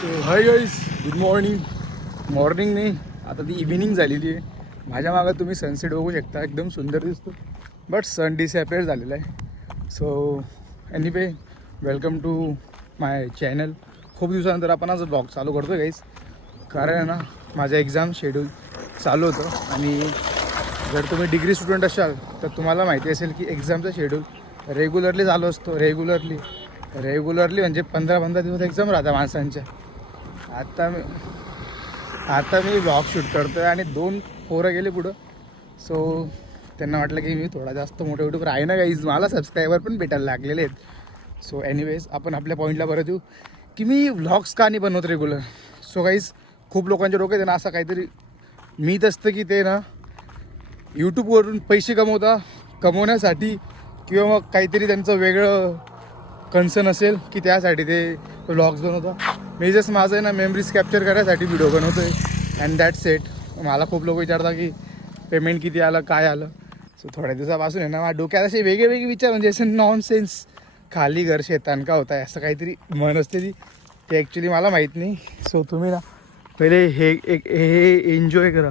So hi guys, good morning नाही, आता ती इव्हिनिंग झालेली आहे. माझ्या मागं तुम्ही सनसेट बघू शकता, एकदम सुंदर दिसतो. बट सन डिसअपिअर झालेला आहे. So anyway, welcome to my channel. खूप दिवसानंतर आपण आज ब्लॉग चालू करतो गाईज, कारण आहे ना माझं एक्झाम शेड्यूल चालू होतं. आणि जर तुम्ही डिग्री स्टुडंट असाल तर तुम्हाला माहिती असेल की एक्झामचा शेड्यूल रेग्युलरली चालू असतो. रेग्युलरली म्हणजे 15-15 दिवस एक्झाम राहतात माणसांच्या. आता मी ब्लॉग शूट करतो आहे आणि 2 पोरं गेले पुढं. सो त्यांना वाटलं की मी थोडा जास्त मोठा यूट्यूबर आहे ना गाईज, मला सबस्क्रायबर पण भेटायला लागलेले आहेत. सो एनिवेज, आपण आपल्या पॉईंटला परत येऊ की मी व्लॉग्स का नाही बनवत रेग्युलर. सो गाईज, खूप लोकांच्या डोक्यात आहे ना असं काहीतरी मीच असतं की ते ना यूट्यूबवरून पैसे कमवण्यासाठी किंवा मग काहीतरी त्यांचं वेगळं कन्सर्न असेल की त्यासाठी ते व्लॉग्स बनवतात. मी जस्ट माझं आहे ना मेमरीज कॅप्चर करायसाठी व्हिडिओ बनवतो आहे अँड दॅट्स इट. मला खूप लोक विचारतात की पेमेंट किती आलं, काय आलं. सो थोड्या दिवसापासून आहे ना माझ्या डोक्यात असे वेगळे विचार, म्हणजे असे नॉनसेन्स, खाली घर शेतान का होता आहे असं काहीतरी म्हण असते ती. ते ॲक्च्युली मला माहीत नाही. सो तुम्ही ना पहिले हे एन्जॉय करा.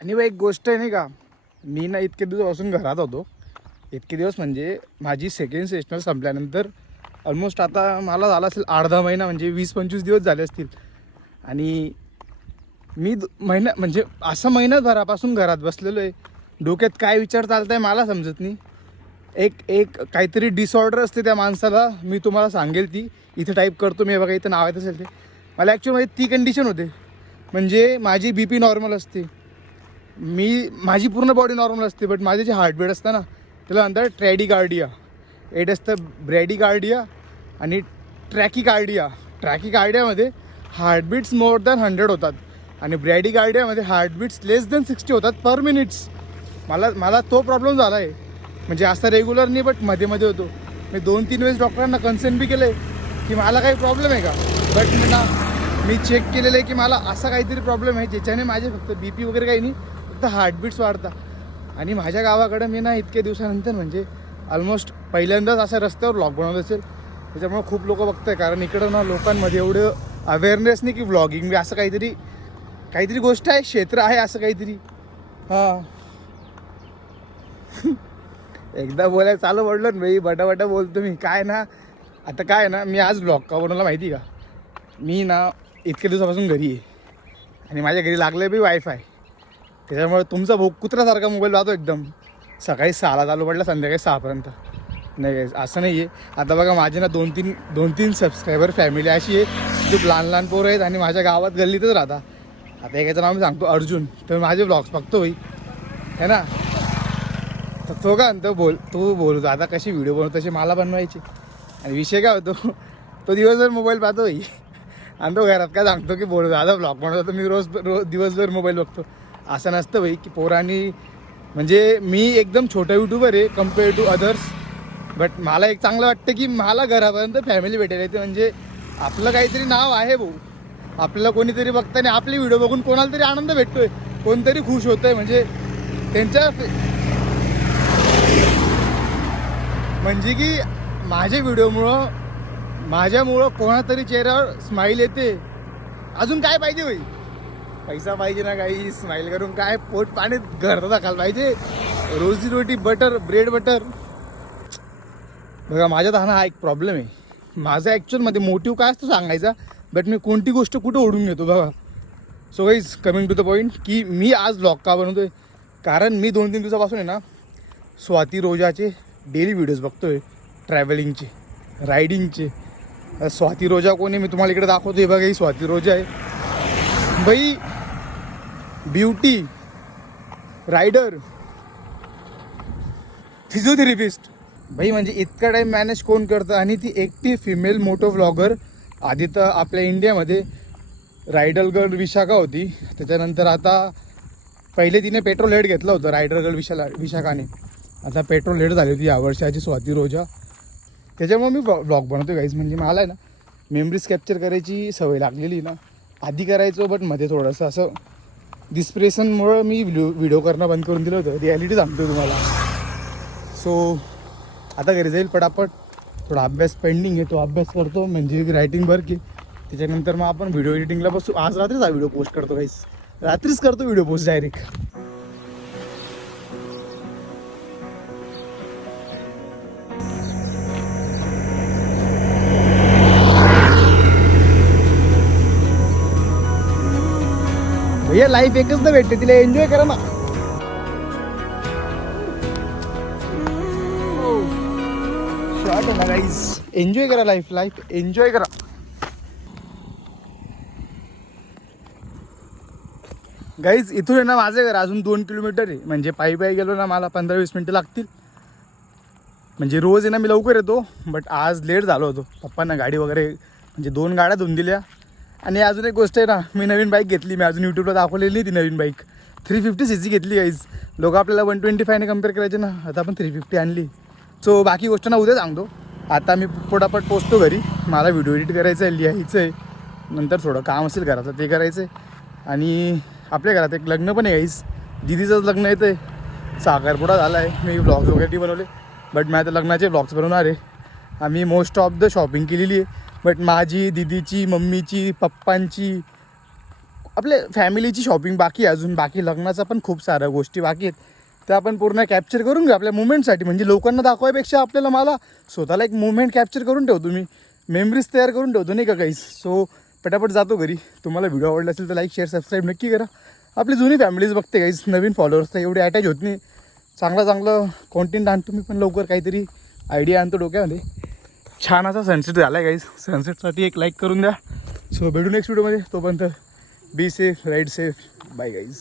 आणि एक गोष्ट आहे नाही का, मी ना इतके दिवसापासून घरात होतो. इतके दिवस म्हणजे माझी सेकंड सेशनल संपल्यानंतर ऑलमोस्ट आता मला झाला असेल 8-10 महिना, म्हणजे 20-25 दिवस झाले असतील. आणि मी म्हणजे असं महिन्याभरापासून घरात बसलेलो आहे. डोक्यात काय विचार चालत आहे मला समजत नाही. एक काहीतरी डिसऑर्डर असते त्या माणसाला, मी तुम्हाला सांगेल ती इथे टाईप करतो मी, बघा इथं नाव येत असेल ते. मला ॲक्च्युअली ती कंडिशन होते. म्हणजे माझी BP नॉर्मल असते, माझी पूर्ण बॉडी नॉर्मल असते, बट माझे जे हार्टबीट असतं ना त्याला म्हणतात ट्रॅडिकार्डिया. एक असतं ब्रॅडिकार्डिया आणि ट्रॅकिकार्डियामध्ये हार्टबीट्स मोर दॅन 100 होतात आणि ब्रॅडिकार्डियामध्ये हार्टबीट्स लेस दॅन 60 होतात पर मिनिट्स. मला तो प्रॉब्लेम झाला आहे. म्हणजे असा रेग्युलर नाही, बट मध्ये होतो. मी 2-3 वेळेस डॉक्टरांना कन्सर्न बी केलं आहे की मला काही प्रॉब्लेम आहे का. बट मी चेक केलेलं आहे की मला असा काहीतरी प्रॉब्लेम आहे ज्याच्याने माझे फक्त BP वगैरे काही नाही, फक्त हार्टबीट्स वाढतात. आणि माझ्या गावाकडं मी ना इतके दिवसानंतर म्हणजे ऑलमोस्ट पहिल्यांदाच अशा रस्त्यावर व्लॉग बनवत असेल. त्याच्यामुळे खूप लोक बघत आहे, कारण इकडं ना लोकांमध्ये एवढं अवेअरनेस नाही की व्लॉगिंग मी असं काहीतरी गोष्ट आहे, क्षेत्र आहे असं काहीतरी. हां एकदा बोलायला चालू पडलं ना भाई, बटा बोलतो मी. काय ना आता काय ना, मी आज व्लॉग का बनवला माहिती का. मी ना इतक्या दिवसापासून घरी आहे आणि माझ्या घरी लागलं बी वायफाय. त्याच्यामुळे तुमचा भाऊ कुत्र्यासारखा मोबाईल जातो एकदम. सकाळी 6ला चालू पडला, संध्याकाळी 6पर्यंत. नाही असं नाही आहे. आता बघा माझे ना 2-3 सबस्क्रायबर फॅमिली अशी आहे जो लहान पोरं आहेत आणि माझ्या गावात गल्लीतच राहतात. आता एकाचं नाव मी सांगतो अर्जुन, तर माझे ब्लॉग्स बघतो भाई है ना. तर तो का म्हणतो तू बोलतो आता कशी व्हिडिओ बनवतो तशी मला बनवायची. आणि विषय काय होतो, तो दिवसभर मोबाईल पाहतो भाई आणि तो घरात काय सांगतो की दादा ब्लॉग बनवतो. मी रोज दिवसभर मोबाईल बघतो. असं नसतं भाई की पोरांनी, म्हणजे मी एकदम छोटा यूट्यूबर आहे कम्पेअर टू अदर्स. बट मला एक चांगलं वाटतं की मला घरापर्यंत फॅमिली भेटायला येते. म्हणजे आपलं काहीतरी नाव आहे भाऊ, आपल्याला कोणीतरी बघताना आपले व्हिडिओ बघून कोणाला तरी आनंद भेटतोय, कोणतरी खुश होतं आहे. म्हणजे की माझ्या माझ्यामुळं कोणातरी चेहऱ्यावर स्माईल येते. अजून काय पाहिजे भाई, पैसा पाहिजे ना, काही स्माईल करून काय पोट पाण्यात घर दाखल पाहिजे. रोजी ब्रेड बटर. बघा माझ्यात हा एक प्रॉब्लेम आहे. माझा ॲक्च्युअलमध्ये मोटिव्ह काय असतो सांगायचा, बट मी कोणती गोष्ट कुठं ओढून घेतो बघा. So guys, coming to the point की मी आज ब्लॉग का बनवतो आहे, कारण मी 2-3 दिवसापासून आहे ना स्वाती रोजाचे डेली व्हिडिओज बघतो आहे, ट्रॅव्हलिंगचे, रायडिंगचे. स्वाती रोजा कोणी मी तुम्हाला इकडे दाखवतो. हे बघा ही स्वाती रोजा आहे बाई, ब्युटी, रायडर, फिजिओथेरपिस्ट. भाई म्हणजे इतका टाईम मॅनेज कोण करतं. आणि ती एकटी फिमेल मोटो व्लॉगर. आधी तर आपल्या इंडियामध्ये रायडल गर्ल विशाखा होती, त्याच्यानंतर आता पहिले तिने पेट्रोल हेड घेतलं होतं रायडर गर्ल विशाखाने. आता पेट्रोल हेड झाली होती यावर्षाची स्वाती रोजा. त्याच्यामुळे मी व्लॉग बनवतो गाईज. म्हणजे मला आहे ना मेमरीज कॅप्चर करायची सवय लागलेली ना, आधी करायचो, बट मध्ये थोडंसं असं डिस्प्रेशनमुळं मी व्हिडिओ करणं बंद करून दिलं होतं. रिॲलिटी सांगतो तुम्हाला. सो आता घरी जाईल पटापट, थोडा अभ्यास पेंडिंग आहे, तो अभ्यास करतो म्हणजे रायटिंग बरं की त्याच्यानंतर मग आपण व्हिडिओ एडिटिंगला बसू. आज रात्रीच हा व्हिडिओ पोस्ट करतो काहीच, रात्रीच करतो व्हिडिओ पोस्ट डायरेक्ट. भैया लाईफ एकच ना भेटते, तिला एन्जॉय करा ना. शॉर्ट आहे ना गाईज, एन्जॉय करा लाईफ, लाईफ एन्जॉय करा. गाईज इथून आहे ना माझं घर अजून 2 किलोमीटर आहे, म्हणजे पायी पायी गेलो ना मला 15-20 मिनटं लागतील. म्हणजे रोज आहे ना मी लवकर येतो, बट आज लेट झालो होतो. पप्पांना गाडी वगैरे म्हणजे 2 गाड्या धुवून दिल्या. आणि अजून एक गोष्ट आहे ना, मी नवीन बाईक घेतली. मी अजून यूट्यूबला दाखवलेली ती नवीन बाईक 350cc घेतली गाईज. लोक आपल्याला 125ने कम्पेअर करायचे ना, आता आपण 350 आणली. सो बाकी गोष्ट ना उद्या सांगतो. आता मी पटापट पोचतो घरी. मला व्हिडिओ एडिट करायचं आहे, लिहायचं आहे, नंतर थोडं काम असेल घरातलं ते करायचं आहे. आणि आपल्या घरात एक लग्न पण आहे गाईज, दिदीचंच लग्न येतं आहे. साखरपुडा झाला आहे. मी ब्लॉग्स वगैरे बनवले, बट मी आता लग्नाचे ब्लॉग्स बनवणार आहे. आम्ही मोस्ट ऑफ द शॉपिंग केलेली आहे, बट माझी, दिदीची, मम्मीची, पप्पांची, आपल्या फॅमिलीची शॉपिंग बाकी आहे अजून. बाकी लग्नाचा पण खूप साऱ्या गोष्टी बाकी आहेत, त्या आपण पूर्ण कॅप्चर करून घेऊ आपल्या मुवमेंटसाठी. म्हणजे लोकांना दाखवायपेक्षा आपल्याला मला स्वतःला एक मुवमेंट कॅप्चर करून ठेवतो मी, मेमरीज तयार करून ठेवतो नाही का काहीच. सो पटापट जातो घरी. तुम्हाला व्हिडिओ आवडला असेल तर लाईक शेअर सबस्क्राईब नक्की करा. आपली जुनी फॅमिलीज बघते काहीच, नवीन फॉलोअर्स तर एवढे अटॅच होत नाही. चांगलं कॉन्टेंट आणतो मी पण लवकर, काहीतरी आयडिया आणतो डोक्यामध्ये. छान असा सनसेट झाला आहे गाईज, सनसेटसाठी एक लाईक करून द्या. सो भेटू नेक्स्ट व्हिडिओमध्ये. तोपर्यंत be safe, ride safe, bye guys.